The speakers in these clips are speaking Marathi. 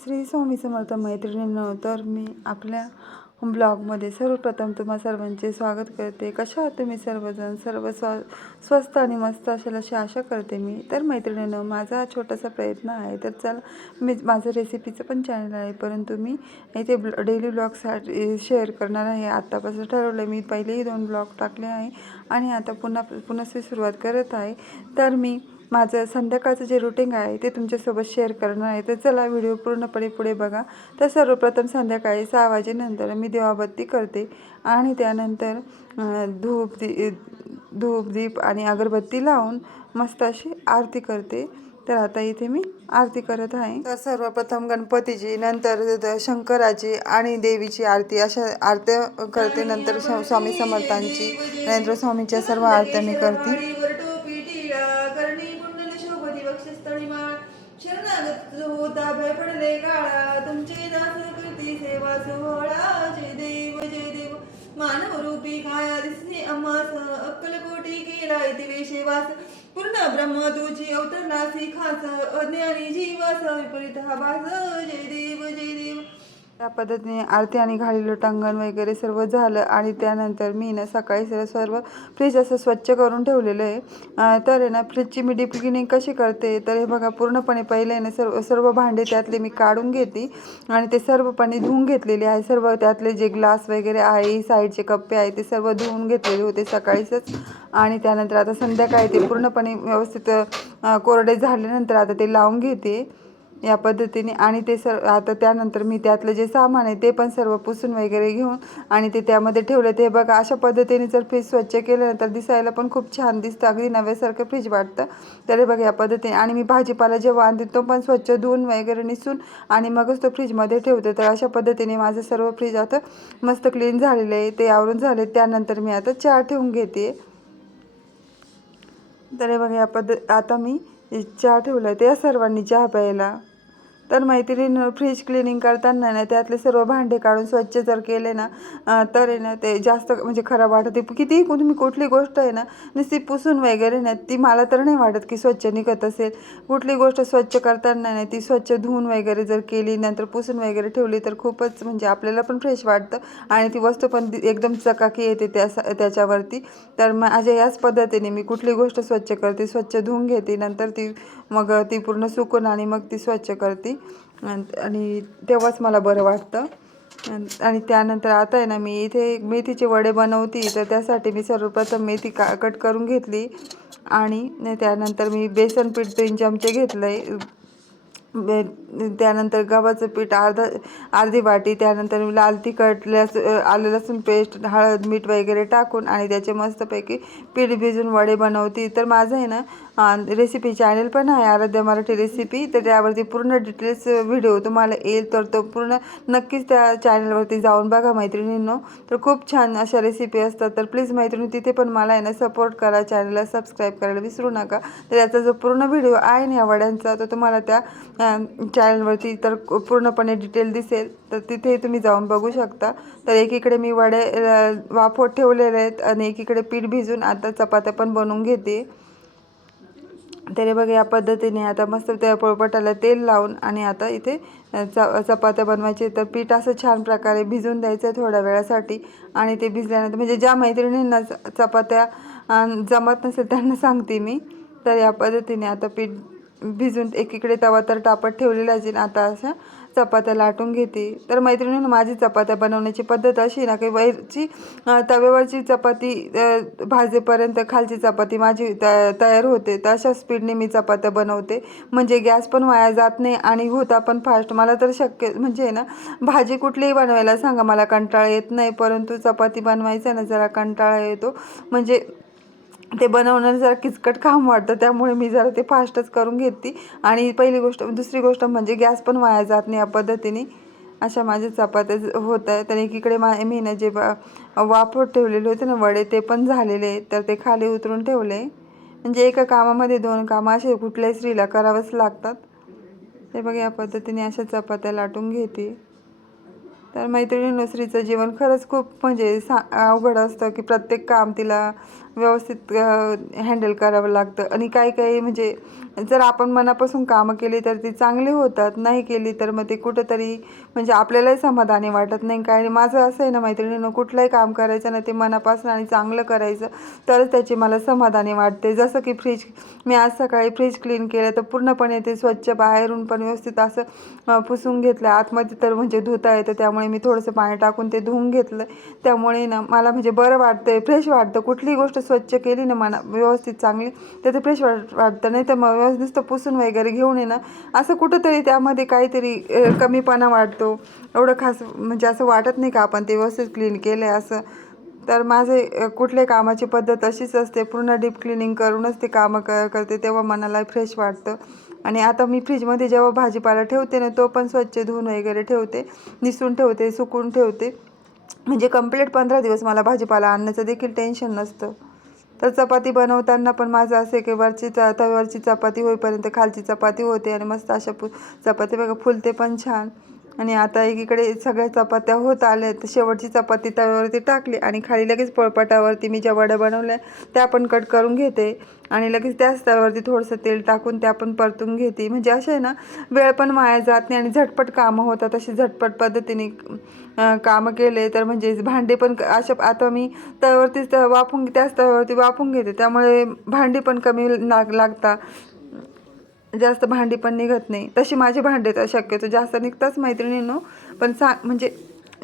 श्री स्वामी समर्थ मैत्रिणींनो, तर मी आपल्या ब्लॉगमध्ये सर्वप्रथम तुम्हा सर्वांचे स्वागत करते। कशा आहात तुम्ही सर्वजण? स्वस्त आणि मस्त असेल अशी आशा करते मी। तर मैत्रिणींनो, माझा हा छोटासा प्रयत्न आहे, तर चला मी माझं रेसिपीचं पण चॅनल आहे, परंतु मी इथे डेली ब्लॉगसाठी शेअर करणार आहे। आत्तापासून ठरवलं मी पहिलेही 2 ब्लॉग टाकले आहे आणि आता पुन्हा सुरुवात करत आहे। तर मी माझं संध्याकाळचं जे रुटीन आहे ते तुमच्यासोबत शेअर करणार आहे। तर चला व्हिडिओ पूर्णपणे पुढे बघा। तर सर्वप्रथम संध्याकाळी 6 वाजेनंतर मी दिवाबत्ती करते आणि त्यानंतर धूप दीप आणि अगरबत्ती लावून मस्त अशी आरती करते। तर आता इथे मी आरती करत आहे। तर सर्वप्रथम गणपतीची, नंतर शंकराची आणि देवीची आरती अशा आरत्या करते। नंतर स्वामी समर्थांची, नरेंद्र स्वामीच्या सर्व आरत्या मी करते। शरणागत होता भय पडले काळा, तुमचे दास करते सेवा सोहळा। जय देव मानव रूपी काया दिसणे आम्हास, अक्कलकोटी केला इति वेशवास। पूर्ण ब्रह्म तुझी अवतरलासी खास, अज्ञानी जीवास विपरीत हा भास। जय देव त्या पद्धतीने आरती आणि घाली लोटांगण वगैरे सर्व झालं आणि त्यानंतर मी ना सकाळी सर्व फ्रीज असं स्वच्छ करून ठेवलेलं आहे। तर ना फ्रीजची मी डीप क्लिनिंग कशी करते, तर हे बघा पूर्णपणे पहिले ना सर्व भांडे त्यातले मी काढून घेते आणि ते सर्व पाणी धुवून घेतलेले आहे। सर्व त्यातले जे ग्लास वगैरे आहे, साईडचे कप्पे आहे, ते सर्व धुवून घेतलेले होते सकाळीच। आणि त्यानंतर आता संध्याकाळी ते पूर्णपणे व्यवस्थित कोरडे झाल्यानंतर आता ते लावून घेते या पद्धतीने। आणि ते आता त्यानंतर मी त्यातलं जे सामान आहे ते पण सर्व पुसून वगैरे घेऊन आणि ते त्यामध्ये ठेवले। ते बघा अशा पद्धतीने जर फ्रीज स्वच्छ केल्यानंतर दिसायला पण खूप छान दिसतं, अगदी नव्यासारखं फ्रीज वाटतं। तर हे बघा या पद्धतीने। आणि मी भाजीपाला जेव्हा आणते तो पण स्वच्छ धुवून वगैरे निसून आणि मगच तो फ्रीजमध्ये ठेवते। तर अशा पद्धतीने माझं सर्व फ्रीज आता मस्त क्लीन झालेलं आहे, ते आवरून झाले। त्यानंतर मी आता चहा ठेवून घेते। तर हे बघा या आता मी चहा ठेवला आहे, त्या सर्वांनी चहा प्यायला। तर मैत्रिणी, फ्रीज क्लिनिंग करताना ना त्यातले सर्व भांडे काढून स्वच्छ जर केले ना, तर आहे ना ते जास्त म्हणजे खराब वाटते। कितीही तुम्ही कुठली गोष्ट आहे ना नुसती पुसून वगैरे ना, ती मला तर नाही वाटत की स्वच्छ निघत असेल। कुठली गोष्ट स्वच्छ करताना ना ती स्वच्छ धुवून वगैरे जर केली, नंतर पुसून वगैरे ठेवली, तर खूपच म्हणजे आपल्याला पण फ्रेश वाटतं आणि ती वस्तू पण एकदम चकाकी येते त्याच्यावरती। तर माझ्या याच पद्धतीने मी कुठली गोष्ट स्वच्छ करते, स्वच्छ धुवून घेते, नंतर ती पूर्ण सुकून आणि मग ती स्वच्छ करते आणि तेव्हाच मला बरं वाटतं। आणि त्यानंतर आता आहे ना मी इथे मेथीचे वडे बनवते। तर त्यासाठी मी सर्वप्रथम मेथी कट करून घेतली आणि त्यानंतर मी बेसन पीठ 3 चमचे घेतलं आहे। त्यानंतर गव्हाचं पीठ अर्धी वाटी, त्यानंतर लाल तिखट, आलं लसूण पेस्ट, हळद मीठ वगैरे टाकून आणि त्याचे मस्तपैकी पीठ भिजून वडे बनवते। तर माझं आहे ना रेसिपी चॅनल पण आहे, आराध्या मराठी रेसिपी। तर त्यावरती पूर्ण डिटेल्स व्हिडिओ तुम्हाला येईल, तर तो पूर्ण नक्कीच त्या चॅनलवरती जाऊन बघा मैत्रिणींनो। तर खूप छान अशा रेसिपी असतात। तर प्लीज मैत्रिणी तिथे पण मला आहे ना सपोर्ट करा, चॅनलला सबस्क्राईब करायला विसरू नका। तर याचा जो पूर्ण व्हिडिओ आहे ना या वड्यांचा, तो तुम्हाला त्या चॅनलवरती तर पूर्णपणे डिटेल दिसेल, तर तिथे तुम्ही जाऊन बघू शकता। तर एकीकडे मी वडे वाफवत ठेवलेले आहेत आणि एकीकडे पीठ भिजून आता चपात्या पण बनवून घेते। तरी बघा या पद्धतीने आता मस्त त्या पोळपाटाला तेल लावून आणि आता इथे चपात्या बनवायचे। तर पीठ असं छान प्रकारे भिजून द्यायचं थोड्या वेळासाठी आणि ते भिजल्यानंतर म्हणजे ज्या मैत्रिणींना चपात्या जमत नसेल त्यांना सांगते मी। तर या पद्धतीने आता पीठ भिजून एकीकडे तवा तर तापत ठेवलेला आहे, आता अशा चपात्या लाटून घेते। तर मैत्रिणींनो, माझी चपात्या बनवण्याची पद्धत अशी ना की वरची तव्यावरची चपाती भाजेपर्यंत खालची चपाती माझी तयार होते। तर अशा स्पीडने मी चपात्या बनवते, म्हणजे गॅस पण वाया जात नाही आणि होता पण फास्ट। मला तर शक्य म्हणजे ना भाजी कुठलीही बनवायला सांगा, मला कंटाळा येत नाही, परंतु चपाती बनवायचं ना जरा कंटाळा येतो। म्हणजे ते बनवणं जरा किचकट काम वाटतं, त्यामुळे मी जरा ते फास्टच करून घेते। आणि पहिली गोष्ट, दुसरी गोष्ट म्हणजे गॅस पण वाया जात नाही। या पद्धतीने अशा माझ्या चपात्या होत आहेत। तर एकीकडे मी ना जे वाफवत ठेवलेले होते ना वडे, ते पण झालेले आहेत। तर ते खाली उतरून ठेवले, म्हणजे एका कामामध्ये 2 कामं असे कुठल्याही स्त्रीला करावंच लागतात। ते बघा या पद्धतीने अशा चपात्या लाटून घेते। तर मैत्रिणींनो, स्त्रीचं जीवन खरंच खूप म्हणजे अवघड असतं की प्रत्येक काम तिला व्यवस्थित हँडल करावं लागतं. आणि काही काही म्हणजे जर आपण मनापासून कामं केली तर ती चांगली होतात, नाही केली तर मग ते कुठंतरी म्हणजे आपल्यालाही समाधानी वाटत नाही. काय माझं असं आहे ना मैत्रिणींनो, कुठलंही काम करायचं ना ते मनापासून आणि चांगलं करायचं तरच त्याची मला समाधानी वाटते. जसं की मी आज सकाळी फ्रीज क्लीन केलं तर पूर्णपणे ते स्वच्छ, बाहेरून पण व्यवस्थित असं पुसून घेतलं. आतमध्ये तर म्हणजे धुता येतं, त्यामुळे मी थोडंसं पाणी टाकून ते धुवून घेतलं. त्यामुळे ना मला म्हणजे बरं वाटतं, फ्रेश वाटतं. कुठलीही गोष्ट स्वच्छ केली ना व्यवस्थित चांगली तर ते फ्रेश वाटतं. नाही तर मग नुसतं पुसून वगैरे घेऊन ना असं कुठंतरी त्यामध्ये काहीतरी कमीपणा वाटतो. एवढं खास म्हणजे असं वाटत नाही का आपण ते व्यवस्थित क्लीन केलं आहे असं. तर माझे कुठल्याही कामाची पद्धत अशीच असते, पूर्ण डीप क्लिनिंग करूनच ते कामं करते, तेव्हा मनाला फ्रेश वाटतं. आणि आता मी फ्रीजमध्ये जेव्हा भाजीपाला ठेवते ना तो पण स्वच्छ धुवून वगैरे ठेवते, निसून ठेवते, सुकून ठेवते. म्हणजे कंप्लीट 15 दिवस मला भाजीपाला आणण्याचं देखील टेन्शन नसतं. तर चपाती बनवताना पण माझं असं आहे की तव्यावरची चपाती होईपर्यंत खालची चपाती होते आणि मस्त अशा चपाती बघा फुलते पण छान. आणि आता एकीकडे सगळ्या चपात्या होत आल्या तर शेवटची चपाती तव्यावरती टाकली आणि खाली लगेच पोळपाटावरती मी ज्या वड्या बनवल्या त्या पण कट करून घेते आणि लगेच त्याच तव्यावरती थोडंसं तेल टाकून त्या पण परतून घेते. म्हणजे असे आहे ना वेळ पण वाया जात नाही आणि झटपट कामं होतात. अशी झटपट पद्धतीने कामं केले तर म्हणजे भांडे पण अशा आता मी तव्यावरतीच त्याच तव्यावरती वाफून घेते, त्यामुळे भांडी पण कमी लागतात, जास्त भांडी पण निघत नाही. तशी माझी भांडे तर शक्यतो जास्त निघताच मैत्रिणींनो, पण म्हणजे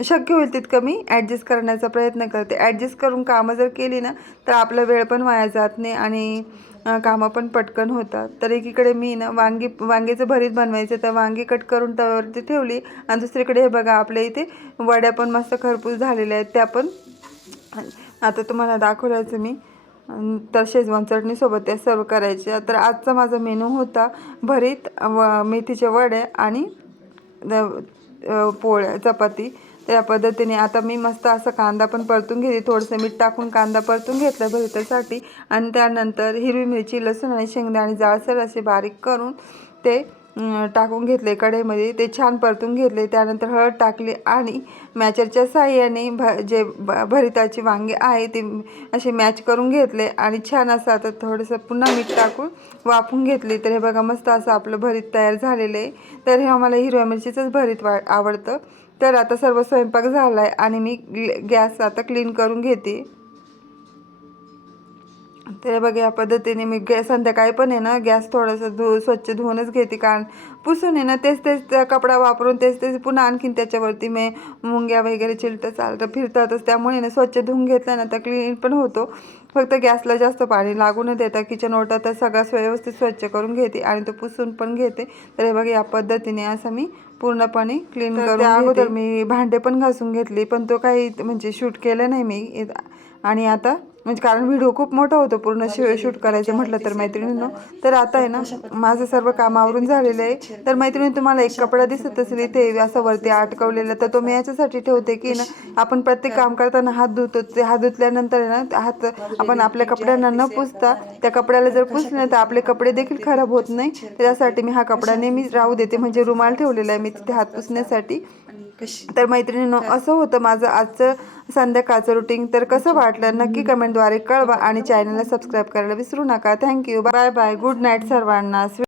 शक्य होईल तितकं मी ॲडजस्ट करण्याचा प्रयत्न करते. ॲडजस्ट करून कामं जर केली ना तर आपला वेळ पण वाया जात नाही आणि कामं पण पटकन होतात. तर एकीकडे मी ना वांगेचं भरीत बनवायचं तर वांगी कट करून तव्यावरती ठेवली आणि दुसरीकडे हे बघा आपल्या इथे वड्या पण मस्त खरपूस झालेल्या आहेत, त्या पण आता तुम्हाला दाखवल्याचं मी. तर शेजवान चटणीसोबत त्या सर्व करायच्या. तर आजचा माझा मेनू होता भरीत, मेथीचे वडे आणि पोळ्या, चपाती. त्या पद्धतीने आता मी मस्त असं कांदा पण परतून घेते, थोडंसं मीठ टाकून कांदा परतून घेतला भरीतासाठी. आणि त्यानंतर हिरवी मिरची, लसूण आणि शेंगदाणे जाडसर असे बारीक करून ते टाकून घेतले कढईमध्ये, ते छान परतून घेतले. त्यानंतर हळद टाकली आणि मॅचरच्या साहाय्याने भरिताची वांगे आहे ते असे मॅच करून घेतले आणि छान असं आता थोडंसं पुन्हा मीठ टाकून वाफून घेतली. तर हे बघा मस्त असं आपलं भरीत तयार झालेलं आहे. तर हे आम्हाला हिरव्या मिरचीचंच भरीत आवडतं. तर आता सर्व स्वयंपाक झाला आहे आणि मी गॅस आता क्लीन करून घेते. तर बघा या पद्धतीने मी संध्याकाळी पण आहे ना गॅस थोडंसं स्वच्छ धुवूनच घेते, कारण पुसून आहे ना तेच कपडा वापरून तेच पुन्हा आणखीन त्याच्यावरती मी मुंग्या वगैरे चिलटं चालतं फिरतातच. त्यामुळे ना स्वच्छ धुवून घेतलं ना तर क्लीन पण होतो. फक्त गॅसला जास्त पाणी लागू न देता किचन ओटा तर सगळा व्यवस्थित स्वच्छ करून घेते आणि तो पुसून पण घेते. तर हे बघा या पद्धतीने असं मी पूर्णपणे क्लीन करून त्या अगोदर मी भांडे पण घासून घेतले, पण तो काही म्हणजे शूट केलं नाही मी. आणि आता म्हणजे कारण व्हिडिओ खूप मोठा होतो पूर्ण शूट करायचं म्हटलं तर मैत्रिणींनो. तर आता आहे ना माझं सर्व काम आवरून झालेलं आहे. तर मैत्रिणी तुम्हाला एक कपडा दिसत असेल इथे असं वरती अटकवलेलं, तर तो मी याच्यासाठी ठेवते की ना आपण प्रत्येक काम करताना हात धुतो, ते हात धुतल्यानंतर आहे ना हात आपण आपल्या कपड्यांना न पुसता त्या कपड्याला जर पुसले तर आपले कपडे देखील खराब होत नाही. त्यासाठी मी हा कपडा नेहमीच राहू देते, म्हणजे रुमाल ठेवलेला आहे मी तिथे हात पुसण्यासाठी. तर मैत्रिणींनो असं होतं माझं आजचं संध्याकाळचं रुटीन. तर कसं वाटलं नक्की कमेंटद्वारे कळवा आणि चॅनलला सबस्क्राईब करायला विसरू नका. Thank you, bye bye, good night सर्वांना.